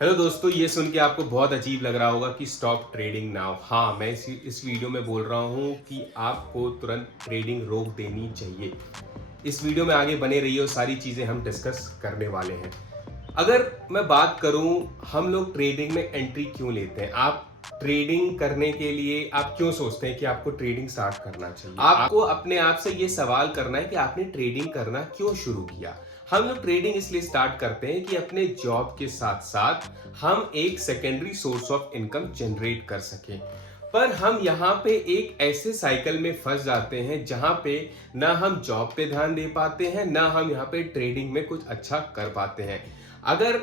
Hello दोस्तों, ये सुन के आपको बहुत अजीब लग रहा होगा कि स्टॉप ट्रेडिंग नाउ। हाँ, मैं इस वीडियो में बोल रहा हूँ कि आपको तुरंत ट्रेडिंग रोक देनी चाहिए। इस वीडियो में आगे बने रहिए और सारी चीज़ें हम डिस्कस करने वाले हैं। अगर मैं बात करूँ, हम लोग ट्रेडिंग में एंट्री क्यों लेते हैं? आप ट्रेडिंग करने के लिए आप क्यों सोचते हैं कि आपको ट्रेडिंग स्टार्ट करना चाहिए? आपको अपने आप से ये सवाल करना है कि आपने ट्रेडिंग करना क्यों शुरू किया। हम लोग ट्रेडिंग इसलिए स्टार्ट करते हैं कि अपने जॉब के साथ साथ हम एक secondary source of income generate कर सकें। पर हम यहाँ पे एक ऐसे साइकिल में फंस जाते हैं जहाँ पे ना हम जॉब पे ध्यान दे पाते हैं, ना हम यहाँ पे ट्रेडिंग में कुछ अच्छा कर पाते हैं। अगर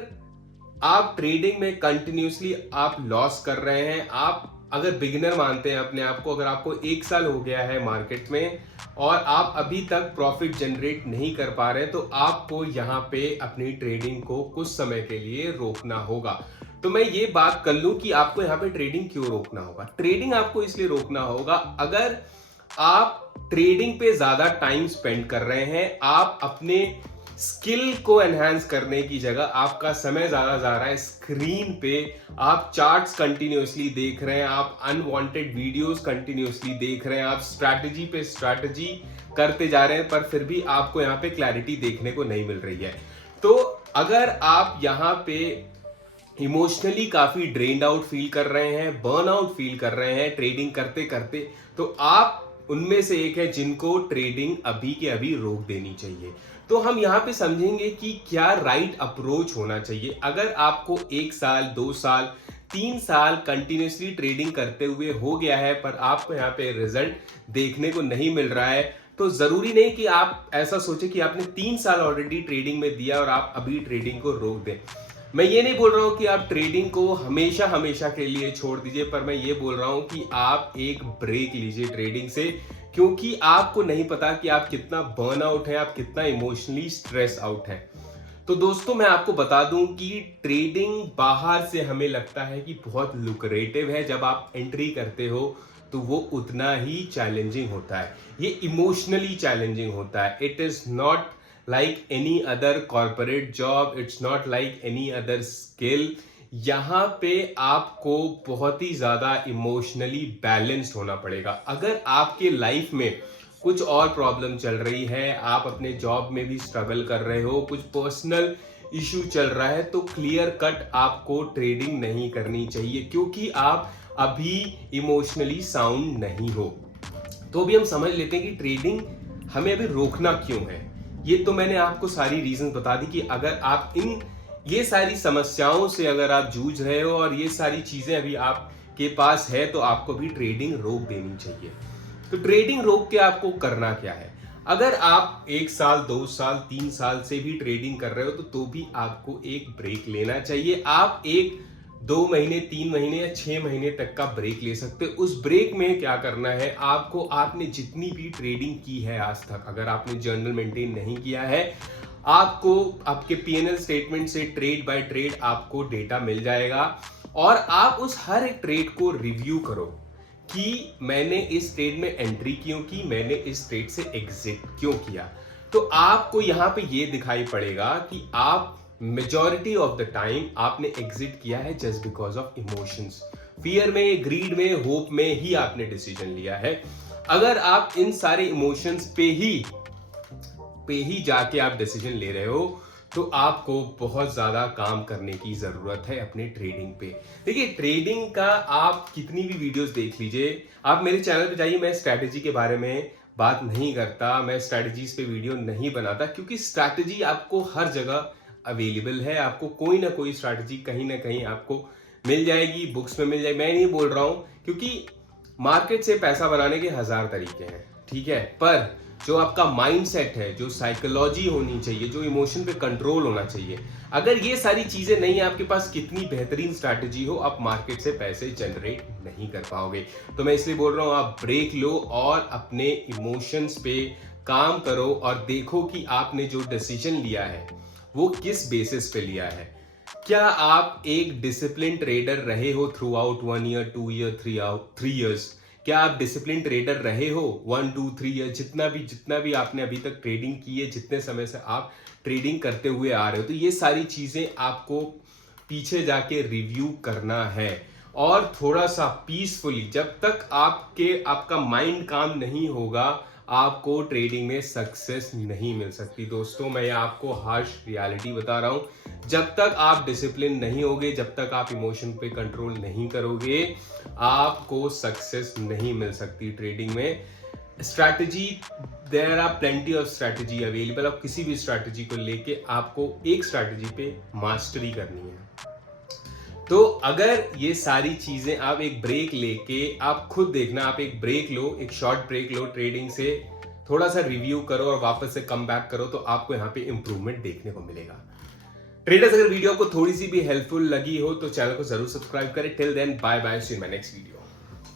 आप ट्रेडिंग में कंटिन्यूसली आप लॉस कर रहे हैं, आप अगर बिगिनर मानते हैं अपने आप को, अगर आपको 1 साल हो गया है मार्केट में और आप अभी तक प्रॉफिट जनरेट नहीं कर पा रहे, तो आपको यहाँ पे अपनी ट्रेडिंग को कुछ समय के लिए रोकना होगा। तो मैं ये बात कर लूं कि आपको यहाँ पे ट्रेडिंग क्यों रोकना होगा। ट्रेडिंग आपको इसलिए रोकना होगा, अगर आप ट्रेडिंग पे ज्यादा टाइम स्पेंड कर रहे हैं, आप अपने स्किल को एनहांस करने की जगह आपका समय ज्यादा जा रहा है स्क्रीन पे, आप चार्ट्स कंटिन्यूअसली देख रहे हैं, आप अनवांटेड वीडियोस कंटिन्यूअसली देख रहे हैं, आप स्ट्रैटेजी पे स्ट्रैटेजी करते जा रहे हैं, पर फिर भी आपको यहाँ पे क्लैरिटी देखने को नहीं मिल रही है। तो अगर आप यहाँ पे इमोशनली काफी ड्रेन्ड आउट फील कर रहे हैं, बर्न आउट फील कर रहे हैं ट्रेडिंग करते करते, तो आप उनमें से एक है जिनको ट्रेडिंग अभी के अभी रोक देनी चाहिए। तो हम यहाँ पे समझेंगे कि क्या राइट अप्रोच होना चाहिए। अगर आपको 1 साल, 2 साल, 3 साल कंटिन्यूसली ट्रेडिंग करते हुए हो गया है, पर आपको यहाँ पे रिजल्ट देखने को नहीं मिल रहा है, तो जरूरी नहीं कि आप ऐसा सोचे कि आपने 3 साल ऑलरेडी ट्रेडिंग में दिया और आप अभी ट्रेडिंग को रोक दें। मैं ये नहीं बोल रहा हूं कि आप ट्रेडिंग को हमेशा हमेशा के लिए छोड़ दीजिए, पर मैं ये बोल रहा हूं कि आप एक ब्रेक लीजिए ट्रेडिंग से, क्योंकि आपको नहीं पता कि आप कितना बर्न आउट है, आप कितना इमोशनली स्ट्रेस आउट है। तो दोस्तों, मैं आपको बता दूं कि ट्रेडिंग बाहर से हमें लगता है कि बहुत लुक्रेटिव है, जब आप एंट्री करते हो तो वो उतना ही चैलेंजिंग होता है। ये इमोशनली चैलेंजिंग होता है। It is not like any other corporate job, it's not like any other skill। यहाँ पे आपको बहुत ही ज्यादा इमोशनली बैलेंस्ड होना पड़ेगा। अगर आपके लाइफ में कुछ और प्रॉब्लम चल रही है, आप अपने जॉब में भी स्ट्रगल कर रहे हो, कुछ पर्सनल इशू चल रहा है, तो क्लियर कट आपको ट्रेडिंग नहीं करनी चाहिए, क्योंकि आप अभी इमोशनली साउंड नहीं हो। तो अभी हम समझ लेते हैं कि ट्रेडिंग हमें अभी रोकना क्यों है। ये तो मैंने आपको सारी रीजन बता दी कि अगर आप ये सारी समस्याओं से अगर आप जूझ रहे हो और ये सारी चीजें अभी आपके पास है, तो आपको भी ट्रेडिंग रोक देनी चाहिए। तो ट्रेडिंग रोक के आपको करना क्या है? अगर आप 1 साल, 2 साल, 3 साल से भी ट्रेडिंग कर रहे हो, तो भी आपको एक ब्रेक लेना चाहिए। आप एक 2 महीने, 3 महीने या 6 महीने तक का ब्रेक ले सकते हो। उस ब्रेक में क्या करना है आपको, आपने जितनी भी ट्रेडिंग की है आज तक, अगर आपने जर्नल मेंटेन नहीं किया है, आपको आपके पीएनएल स्टेटमेंट से ट्रेड बाय ट्रेड आपको डेटा मिल जाएगा, और आप उस हर एक ट्रेड को रिव्यू करो कि मैंने इस ट्रेड में एंट्री क्यों की, मैंने इस ट्रेड से एग्जिट क्यों किया। तो आपको यहां पे ये दिखाई पड़ेगा कि आप मेजॉरिटी ऑफ द टाइम आपने एग्जिट किया है just because of emotions, fear में, ग्रीड में, होप में ही आपने डिसीजन लिया है। अगर आप इन सारे इमोशंस पे ही जाके आप डिसीजन ले रहे हो, तो आपको बहुत ज्यादा काम करने की जरूरत है अपने ट्रेडिंग पे। देखिए, ट्रेडिंग का आप कितनी भी वीडियोस देख लीजिए, आप मेरे चैनल पे जाइए, मैं स्ट्रैटेजी के बारे में बात नहीं करता, मैं स्ट्रैटेजीज पे वीडियो नहीं बनाता, क्योंकि स्ट्रैटेजी आपको हर जगह अवेलेबल है। आपको कोई ना कोई स्ट्रैटेजी कहीं ना कहीं आपको मिल जाएगी, बुक्स में मिल जाएगी। मैं नहीं बोल रहा हूं, क्योंकि मार्केट से पैसा बनाने के 1000 तरीके हैं, ठीक है, पर जो आपका माइंडसेट है, जो साइकोलॉजी होनी चाहिए, जो इमोशन पे कंट्रोल होना चाहिए, अगर ये सारी चीजें नहीं है आपके पास, कितनी बेहतरीन स्ट्रैटेजी हो, आप मार्केट से पैसे जनरेट नहीं कर पाओगे। तो मैं इसलिए बोल रहा हूं, आप ब्रेक लो और अपने इमोशंस पे काम करो, और देखो कि आपने जो डिसीजन लिया है वो किस बेसिस पे लिया है। क्या आप एक डिसिप्लिन ट्रेडर रहे हो through out 1 year, 2 year, 3 years? क्या आप डिसिप्लिन ट्रेडर रहे हो 1, 2, 3 ईयर, जितना भी आपने अभी तक ट्रेडिंग की है, जितने समय से आप ट्रेडिंग करते हुए आ रहे हो? तो ये सारी चीजें आपको पीछे जाके रिव्यू करना है और थोड़ा सा पीसफुली। जब तक आपका माइंड काम नहीं होगा आपको ट्रेडिंग में सक्सेस नहीं मिल सकती। दोस्तों मैं आपको हार्श रियलिटी बता रहा हूं, जब तक आप डिसिप्लिन नहीं होगे, जब तक आप इमोशन पे कंट्रोल नहीं करोगे, आपको सक्सेस नहीं मिल सकती ट्रेडिंग में। Strategy, there are plenty of strategy available. आप किसी भी स्ट्रैटेजी को लेके आपको एक स्ट्रैटेजी पे मास्टरी करनी है। तो अगर ये सारी चीजें आप एक ब्रेक लेके, आप खुद देखना, आप एक ब्रेक लो, एक शॉर्ट ब्रेक लो ट्रेडिंग से, थोड़ा सा रिव्यू करो और वापस से कम बैक करो, तो आपको यहाँ पे इंप्रूवमेंट देखने को मिलेगा। ट्रेडर्स, अगर वीडियो को थोड़ी सी भी हेल्पफुल लगी हो तो चैनल को जरूर सब्सक्राइब करें। Till then bye bye, see you in my next video.